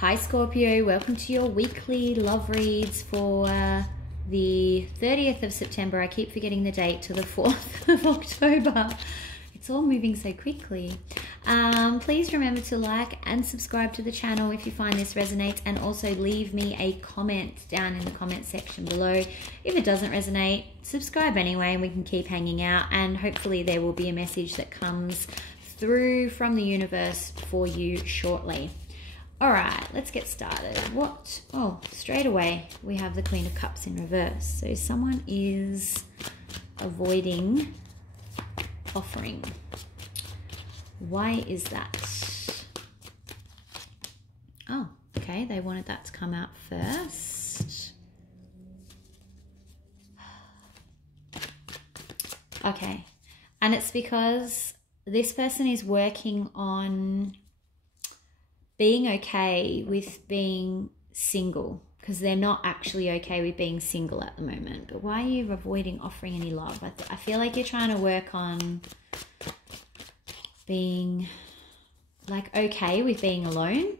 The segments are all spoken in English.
Hi Scorpio, welcome to your weekly love reads for the 30th of September. I keep forgetting the date, to the 4th of October. It's all moving so quickly. Please remember to like and subscribe to the channel if you find this resonates, and also leave me a comment down in the comment section below. If it doesn't resonate, subscribe anyway and we can keep hanging out, and hopefully there will be a message that comes through from the universe for you shortly. All right, let's get started. Oh, straight away we have the Queen of Cups in reverse. So someone is avoiding offering. Why is that? Oh, okay, they wanted that to come out first. Okay, and it's because this person is working on being okay with being single, because they're not actually okay with being single at the moment. But why are you avoiding offering any love? I feel like you're trying to work on being like okay with being alone.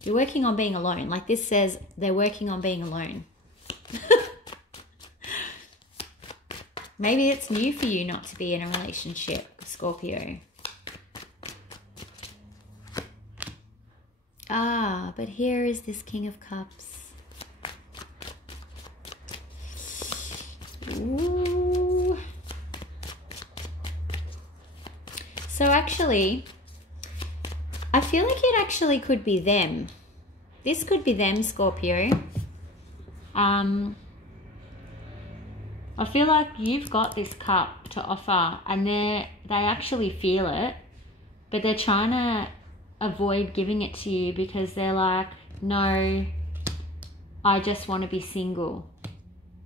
You're working on being alone. Like this says they're working on being alone. Maybe it's new for you not to be in a relationship, Scorpio. Ah, but here is this King of Cups. Ooh. So actually, I feel like it actually could be them. This could be them, Scorpio. I feel like you've got this cup to offer, and they actually feel it, but they're trying to avoid giving it to you because they're like, no, I just want to be single.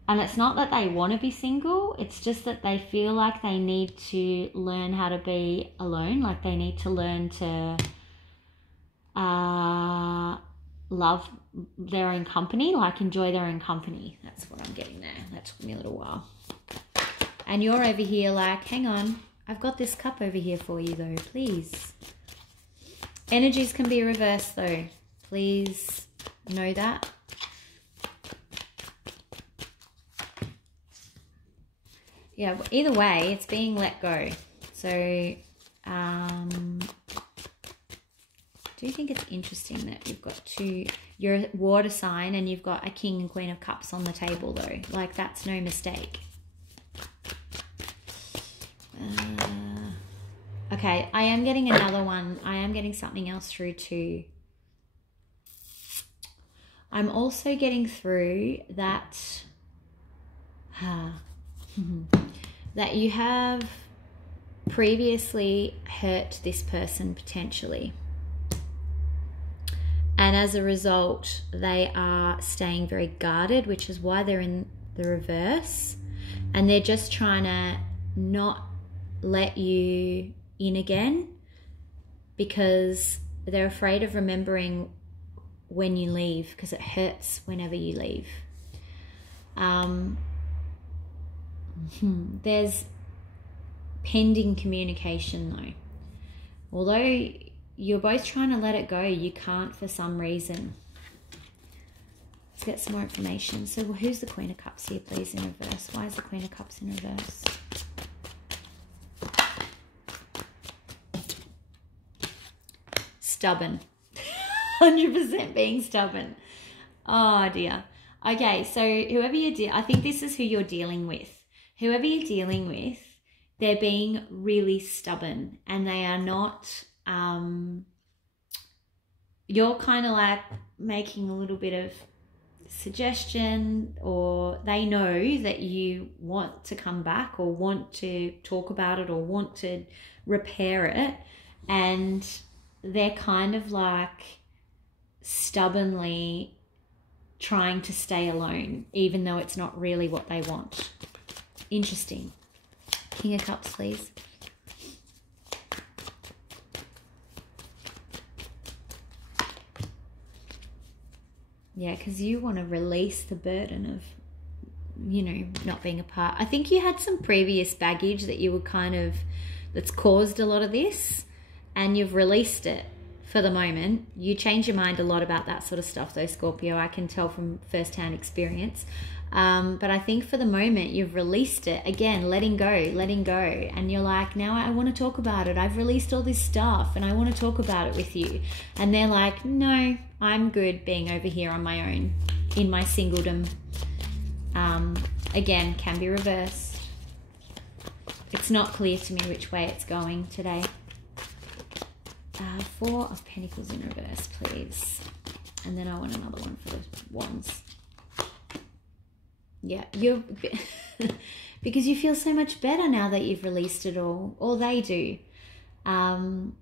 And it's not that they want to be single, it's just that they feel like they need to learn how to be alone. Like they need to learn to love their own company, like enjoy their own company. That's what I'm getting there. That took me a little while. And you're over here like, hang on, I've got this cup over here for you though, please. Energies can be reversed though. Please know that. Yeah, either way, it's being let go. So, do you think it's interesting that you've got you're a water sign and you've got a King and Queen of Cups on the table though? Like that's no mistake. Okay, I am getting another one. I am getting something else through too. I'm also getting through that that you have previously hurt this person potentially. And as a result, they are staying very guarded, which is why they're in the reverse. And they're just trying to not let you in again because they're afraid of remembering when you leave, because it hurts whenever you leave. There's pending communication though. Although you're both trying to let it go, you can't for some reason. Let's get some more information. So who's the Queen of Cups here, please, in reverse? Why is the Queen of Cups in reverse? Stubborn. 100% being stubborn. Oh dear. Okay, so whoever you're I think this is who you're dealing with. Whoever you're dealing with, they're being really stubborn, and they are not, you're kind of like making a little bit of suggestion, or they know that you want to come back or want to talk about it or want to repair it, and they're kind of like stubbornly trying to stay alone, even though it's not really what they want. Interesting. King of Cups, please. Yeah, because you want to release the burden of, you know, not being apart. I think you had some previous baggage that you were kind of, that's caused a lot of this, and you've released it for the moment. You change your mind a lot about that sort of stuff though, Scorpio. I can tell from first-hand experience. But I think for the moment you've released it. Again, letting go. And you're like, now I want to talk about it. I've released all this stuff and I want to talk about it with you. And they're like, no, I'm good being over here on my own, in my singledom. Again, can be reversed. It's not clear to me which way it's going today. 4 of Pentacles in reverse, please. And then I want another one for the Wands. Yeah, you're because you feel so much better now that you've released it all, or they do. For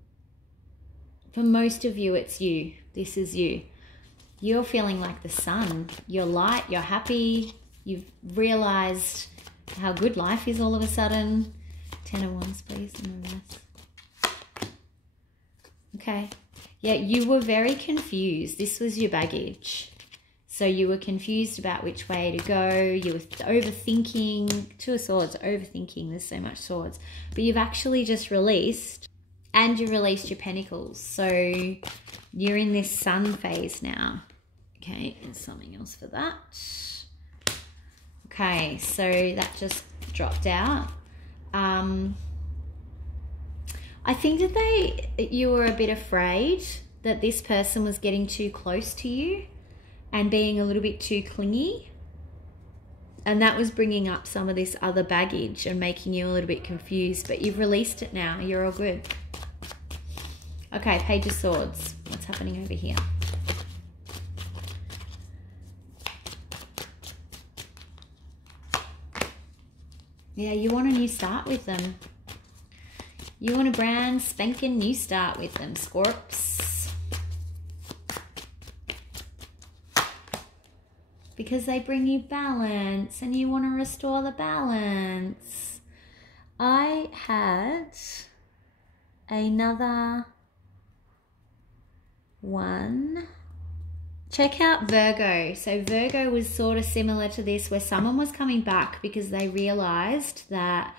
most of you, it's you. This is you. You're feeling like the sun. You're light, you're happy. You've realized how good life is all of a sudden. 10 of Wands, please, in reverse. Okay. Yeah, you were very confused. This was your baggage. So you were confused about which way to go. You were overthinking. 2 of Swords, overthinking. There's so much swords. But you've actually just released, and you released your Pentacles. So you're in this sun phase now. Okay, and something else for that. Okay, so that just dropped out. I think that you were a bit afraid that this person was getting too close to you and being a little bit too clingy. And that was bringing up some of this other baggage and making you a little bit confused. But you've released it now. You're all good. Okay, Page of Swords. What's happening over here? Yeah, you want a new start with them. You want a brand spanking new start with them, Scorps. Because they bring you balance and you want to restore the balance. I had another one. Check out Virgo. So Virgo was sort of similar to this, where someone was coming back because they realized that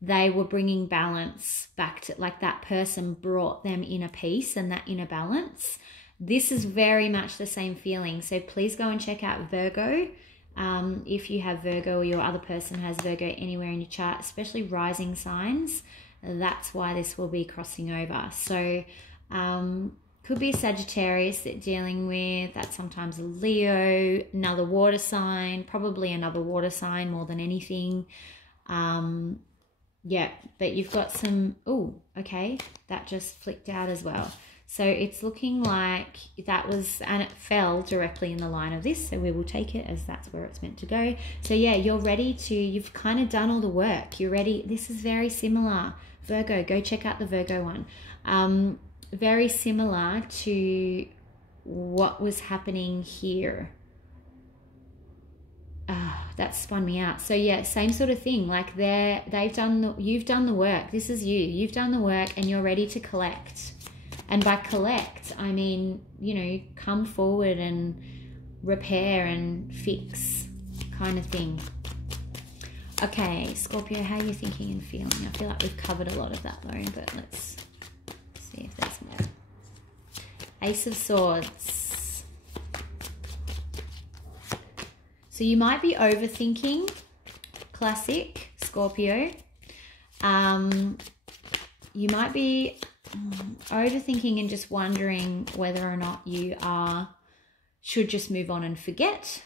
they were bringing balance back to, like, that person brought them inner peace and that inner balance. This is very much the same feeling. So please go and check out Virgo. If you have Virgo or your other person has Virgo anywhere in your chart, especially rising signs, that's why this will be crossing over. So could be a Sagittarius that dealing with, that's sometimes a Leo, another water sign, probably another water sign more than anything. Yeah, but you've got some, oh, okay, that just flicked out as well. So it's looking like that was, and it fell directly in the line of this, so we will take it as that's where it's meant to go. So yeah, you're ready to, you've kind of done all the work. You're ready. This is very similar. Virgo, go check out the Virgo one. Very similar to what was happening here. That spun me out. So yeah, same sort of thing. Like you've done the work. This is you. You've done the work and you're ready to collect. And by collect, I mean, you know, come forward and repair and fix kind of thing. Okay, Scorpio, how are you thinking and feeling? I feel like we've covered a lot of that though, but let's see if there's more. Ace of Swords. So you might be overthinking, classic Scorpio. You might be overthinking and just wondering whether or not you should just move on and forget.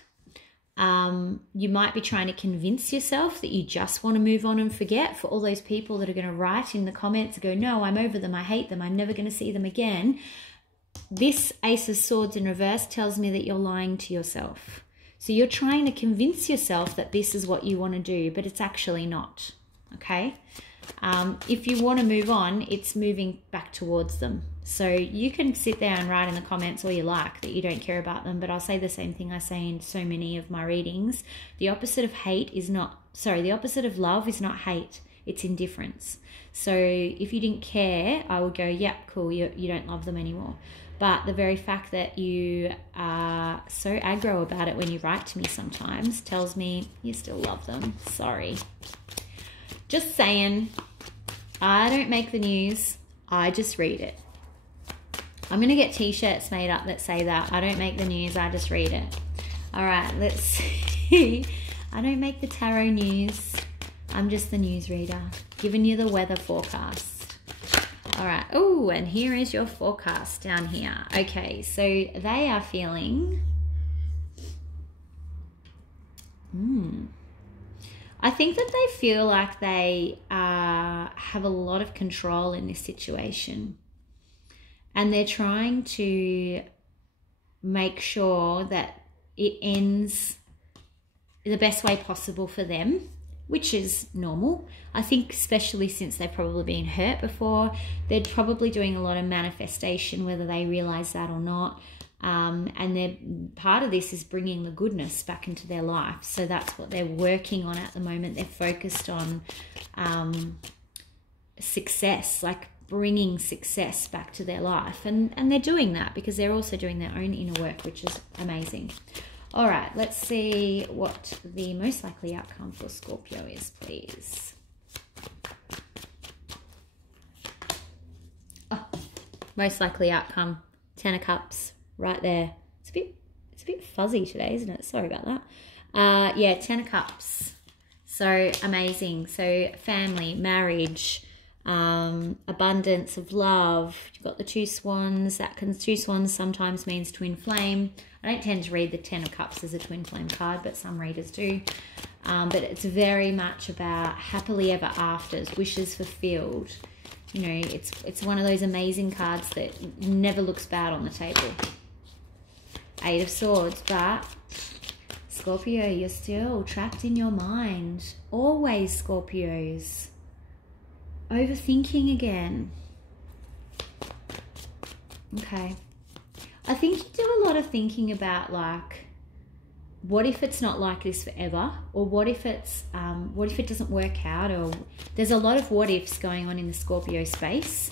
You might be trying to convince yourself that you just want to move on and forget. For all those people that are going to write in the comments and go, no, I'm over them, I hate them, I'm never going to see them again. This Ace of Swords in reverse tells me that you're lying to yourself. So you're trying to convince yourself that this is what you want to do, but it's actually not, okay? If you want to move on, it's moving back towards them. So you can sit there and write in the comments all you like that you don't care about them, but I'll say the same thing I say in so many of my readings. The opposite of hate is not, sorry, the opposite of love is not hate, it's indifference. So if you didn't care, I would go, yeah, cool, you don't love them anymore. But the very fact that you are so aggro about it when you write to me sometimes tells me you still love them. Sorry. Just saying, I don't make the news, I just read it. I'm going to get t-shirts made up that say that. I don't make the news, I just read it. All right, let's see. I don't make the tarot news. I'm just the newsreader, giving you the weather forecast. All right. Oh, and here is your forecast down here. Okay, so they are feeling... I think that they feel like they have a lot of control in this situation. And they're trying to make sure that it ends the best way possible for them, which is normal. I think especially since they've probably been hurt before, they're probably doing a lot of manifestation, whether they realize that or not. And part of this is bringing the goodness back into their life. So that's what they're working on at the moment. They're focused on success, like bringing success back to their life. And they're doing that because they're also doing their own inner work, which is amazing. All right, let's see what the most likely outcome for Scorpio is, please. Oh, most likely outcome, 10 of Cups, right there. It's a bit fuzzy today, isn't it? Sorry about that. Yeah, 10 of Cups. So amazing. So family, marriage, abundance of love. You've got the 2 swans. Two swans sometimes means twin flame. I don't tend to read the 10 of Cups as a twin flame card, but some readers do. But it's very much about happily ever afters, wishes fulfilled. You know, it's one of those amazing cards that never looks bad on the table. 8 of Swords, but Scorpio, you're still trapped in your mind. Always, Scorpios. Overthinking again. Okay. I think you do a lot of thinking about, like, what if it's not like this forever? Or what if it's, what if it doesn't work out? Or there's a lot of what ifs going on in the Scorpio space.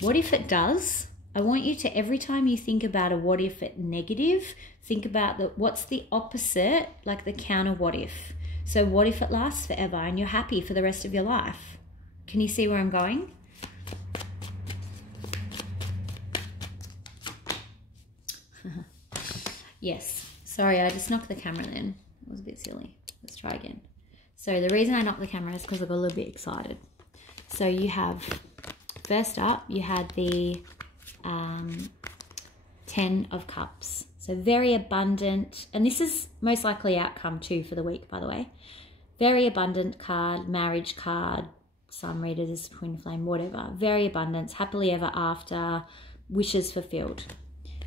What if it does? I want you to, every time you think about a what if it negative, think about what's the opposite, like the counter what if. So what if it lasts forever and you're happy for the rest of your life? Can you see where I'm going? Yes. Sorry, I just knocked the camera then. It was a bit silly. Let's try again. So the reason I knocked the camera is because I got a little bit excited. So you have, first up, you had the 10 of Cups. So very abundant. And this is most likely outcome too for the week, by the way. Very abundant card, marriage card. Some read it as twin flame, whatever. Very abundance, happily ever after, wishes fulfilled.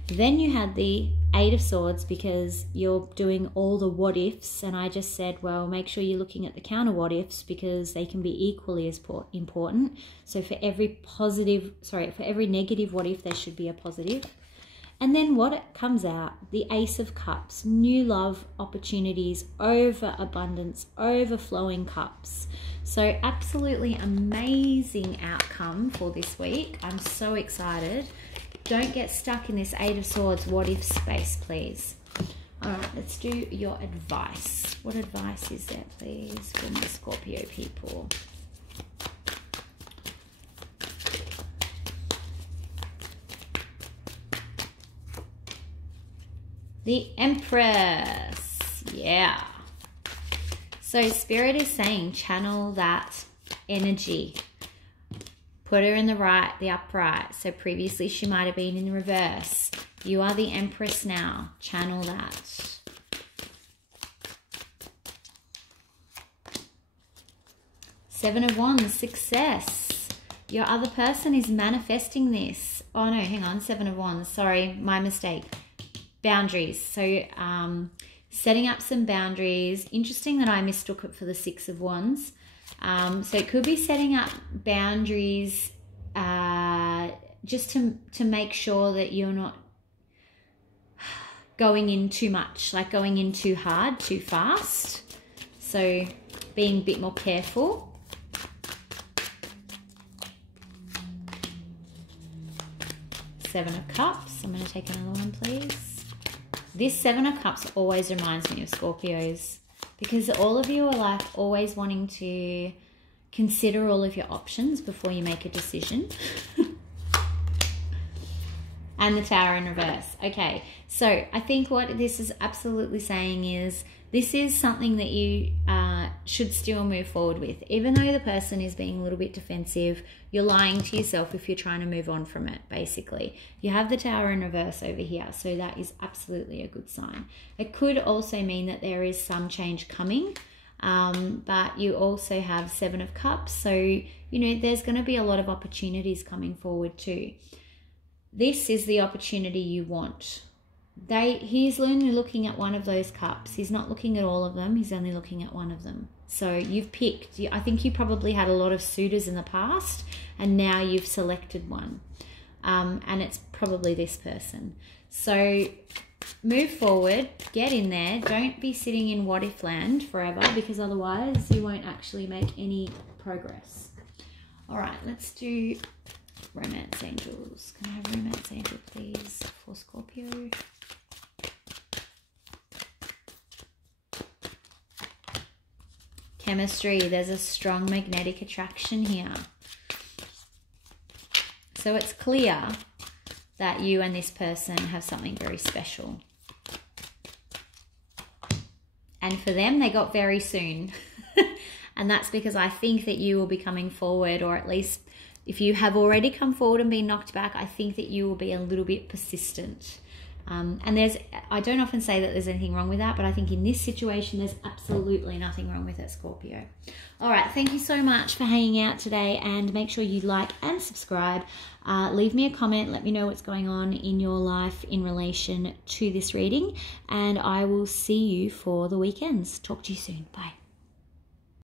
Then you had the 8 of Swords because you're doing all the what ifs, and I just said, well, make sure you're looking at the counter what ifs because they can be equally as important. So for every negative what if, there should be a positive. And then what comes out, the Ace of Cups, new love opportunities, overabundance, overflowing cups. So absolutely amazing outcome for this week. I'm so excited. Don't get stuck in this 8 of Swords what if space, please. All right, let's do your advice. What advice is there, please, for my Scorpio people? The Empress. Yeah. So Spirit is saying channel that energy. Put her in the right, the upright. So previously she might have been in the reverse. You are the Empress now. Channel that. Seven of Wands, success. Your other person is manifesting this. Oh no, hang on, 7 of Wands. Sorry, my mistake. Boundaries. So setting up some boundaries. Interesting that I mistook it for the 6 of Wands. So it could be setting up boundaries just to make sure that you're not going in too much, like going in too hard, too fast. So being a bit more careful. Seven of Cups. I'm going to take another one, please. This 7 of Cups always reminds me of Scorpios, because all of you are like always wanting to consider all of your options before you make a decision. And the Tower in reverse. Okay, so I think what this is absolutely saying is this is something that you should still move forward with. Even though the person is being a little bit defensive, you're lying to yourself if you're trying to move on from it, basically. You have the Tower in reverse over here, so that is absolutely a good sign. It could also mean that there is some change coming, but you also have Seven of Cups, so, you know, there's going to be a lot of opportunities coming forward too. This is the opportunity you want. He's only looking at one of those cups. He's not looking at all of them. He's only looking at one of them. So you've picked. I think you probably had a lot of suitors in the past, and now you've selected one. And it's probably this person. So move forward, get in there. Don't be sitting in what if land forever, because otherwise you won't actually make any progress. All right, let's do Romance Angels. Can I have Romance Angel, please, for Scorpio? Chemistry. There's a strong magnetic attraction here. So it's clear that you and this person have something very special. And for them, they got very soon. And that's because I think that you will be coming forward, or at least if you have already come forward and been knocked back, I think that you will be a little bit persistent. And I don't often say that there's anything wrong with that, but I think in this situation, there's absolutely nothing wrong with it, Scorpio. All right, thank you so much for hanging out today, and make sure you like and subscribe. Leave me a comment, let me know what's going on in your life in relation to this reading, and I will see you for the weekends. Talk to you soon. Bye.